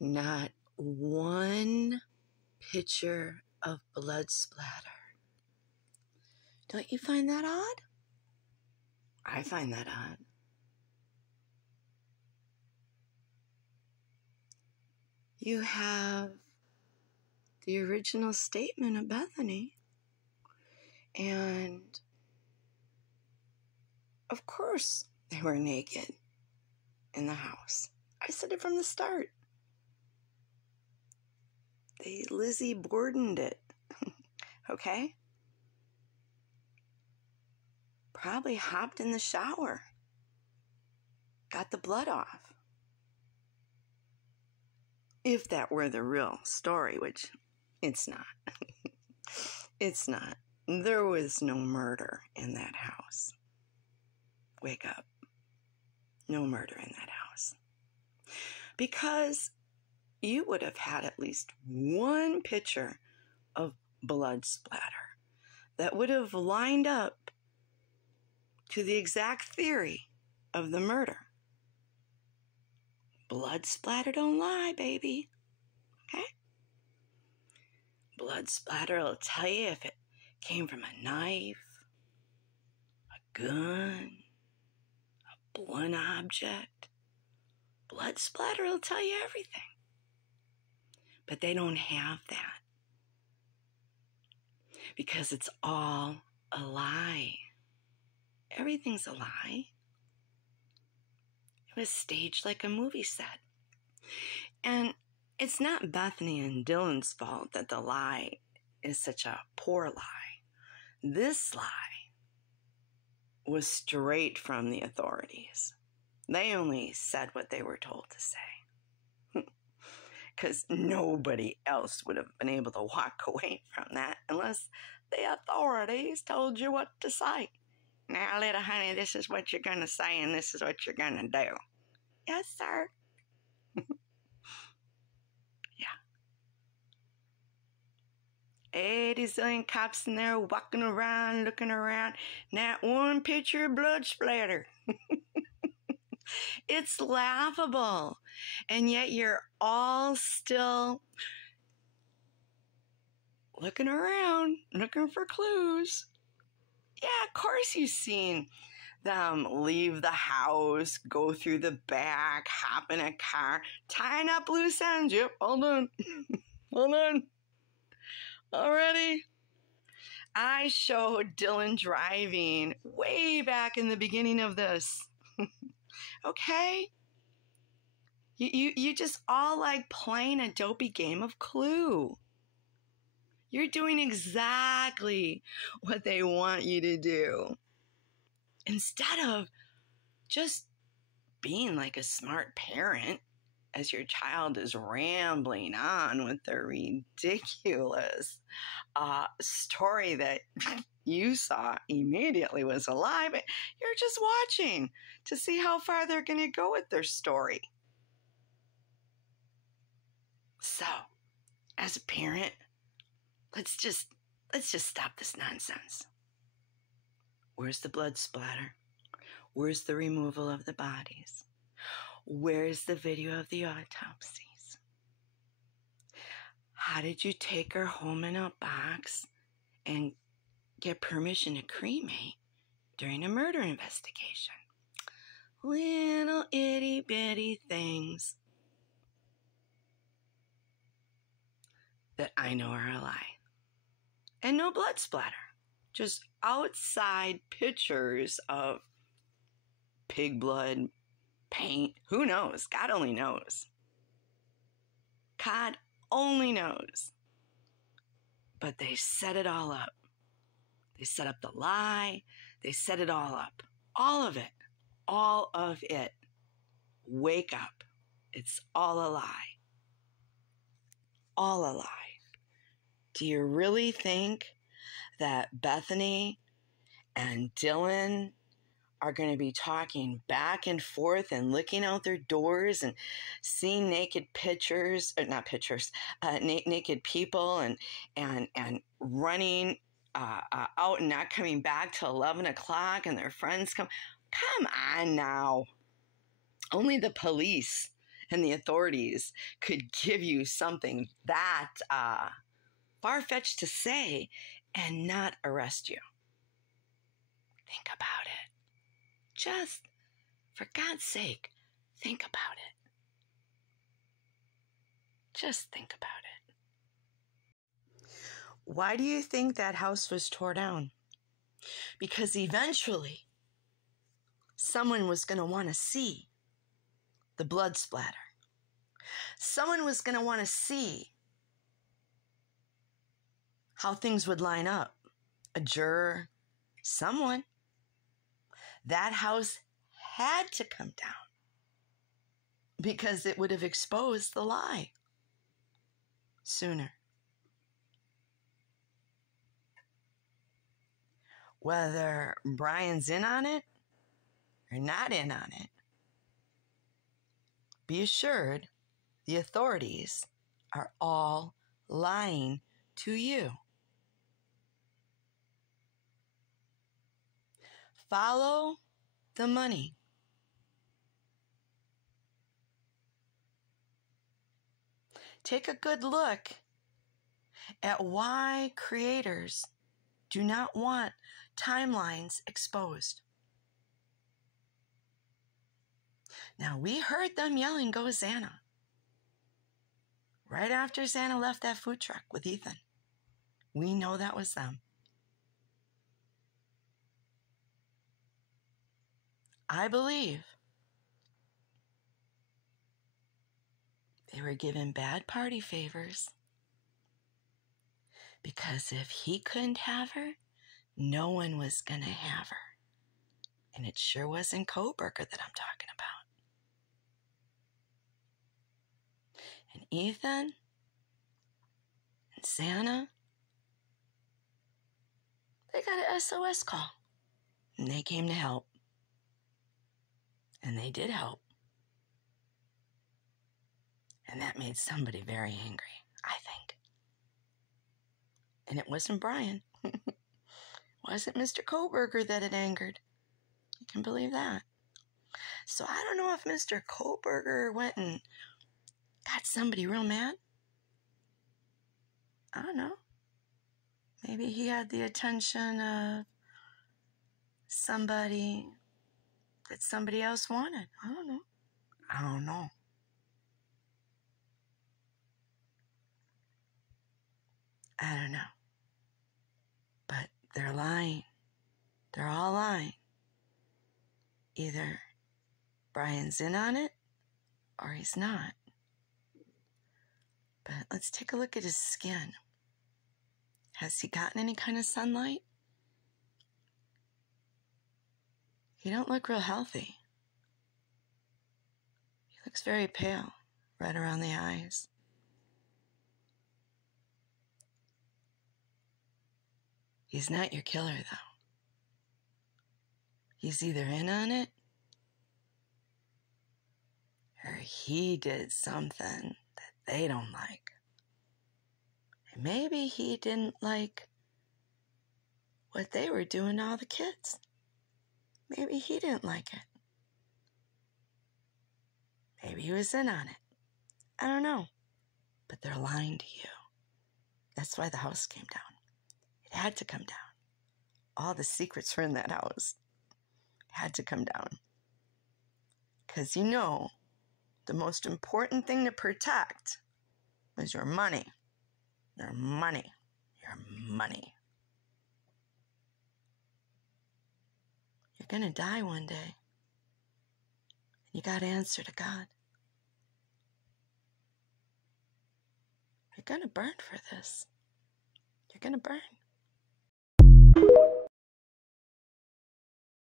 Not one picture of blood splatter. Don't you find that odd? I find that odd. You have the original statement of Bethany, and of course they were naked in the house. I said it from the start. They Lizzie Bordened it, okay? Probably hopped in the shower, got the blood off. If that were the real story, which it's not. It's not. There was no murder in that house. Wake up. No murder in that house. Because you would have had at least one picture of blood splatter that would have lined up to the exact theory of the murder. Blood splatter don't lie, baby. Okay? Blood splatter will tell you if it came from a knife, a gun, a blunt object. Blood splatter will tell you everything. But they don't have that. Because it's all a lie. Everything's a lie. It was staged like a movie set. And it's not Bethany and Dylan's fault that the lie is such a poor lie. This lie was straight from the authorities. They only said what they were told to say. Because nobody else would have been able to walk away from that unless the authorities told you what to say. Now, little honey, this is what you're going to say and this is what you're going to do. Yes, sir. Yeah. 80 zillion cops in there walking around, looking around. Not one picture of blood splatter. It's laughable. And yet you're all still looking around, looking for clues. Yeah, of course you've seen them leave the house, go through the back, hop in a car, tying up loose ends. Yep, all done. All done. Already. I showed Dylan driving way back in the beginning of this. Okay? You just all like playing a dopey game of Clue. You're doing exactly what they want you to do. Instead of just being like a smart parent as your child is rambling on with their ridiculous story that you saw immediately was a lie, but you're just watching to see how far they're going to go with their story. So, as a parent, let's just stop this nonsense. Where's the blood splatter? Where's the removal of the bodies? Where's the video of the autopsies? How did you take her home in a box and get permission to cremate during a murder investigation? Little itty bitty things that I know are a lie. And no blood splatter. Just outside pictures of pig blood, paint. Who knows? God only knows. God only knows. But they set it all up. They set up the lie. They set it all up. All of it. All of it. Wake up. It's all a lie. All a lie. Do you really think that Bethany and Dylan are going to be talking back and forth and licking out their doors and seeing naked pictures, or not pictures, naked people and running out and not coming back till 11 o'clock and their friends come? Come on now. Only the police and the authorities could give you something that far-fetched to say and not arrest you. Think about it. Just, for God's sake, think about it. Just think about it. Why do you think that house was torn down? Because eventually, someone was going to want to see the blood splatter. Someone was going to want to see how things would line up. A juror, someone. That house had to come down because it would have exposed the lie sooner. Whether Bryan's in on it or not in on it, be assured the authorities are all lying to you. Follow the money. Take a good look at why creators do not want timelines exposed. Now, we heard them yelling, "Go XANA," right after XANA left that food truck with Ethan. We know that was them. I believe they were given bad party favors because if he couldn't have her, no one was going to have her. And it sure wasn't Kohberger that I'm talking about. And Ethan and XANA, they got an SOS call. And they came to help. And they did help. And that made somebody very angry, I think. And it wasn't Bryan. It wasn't Mr. Kohberger that it angered. You can believe that. So I don't know if Mr. Kohberger went and got somebody real mad. I don't know. Maybe he had the attention of somebody that somebody else wanted. I don't know. I don't know. I don't know. But they're lying. They're all lying. Either Bryan's in on it or he's not. But let's take a look at his skin. Has he gotten any kind of sunlight? He don't look real healthy. He looks very pale, right around the eyes. He's not your killer, though. He's either in on it or he did something that they don't like. And maybe he didn't like what they were doing to all the kids. Maybe he didn't like it. Maybe he was in on it. I don't know. But they're lying to you. That's why the house came down. It had to come down. All the secrets were in that house. It had to come down. Because you know, the most important thing to protect is your money. Your money. Your money. You're going to die one day. You got to answer to God. You're going to burn for this. You're going to burn.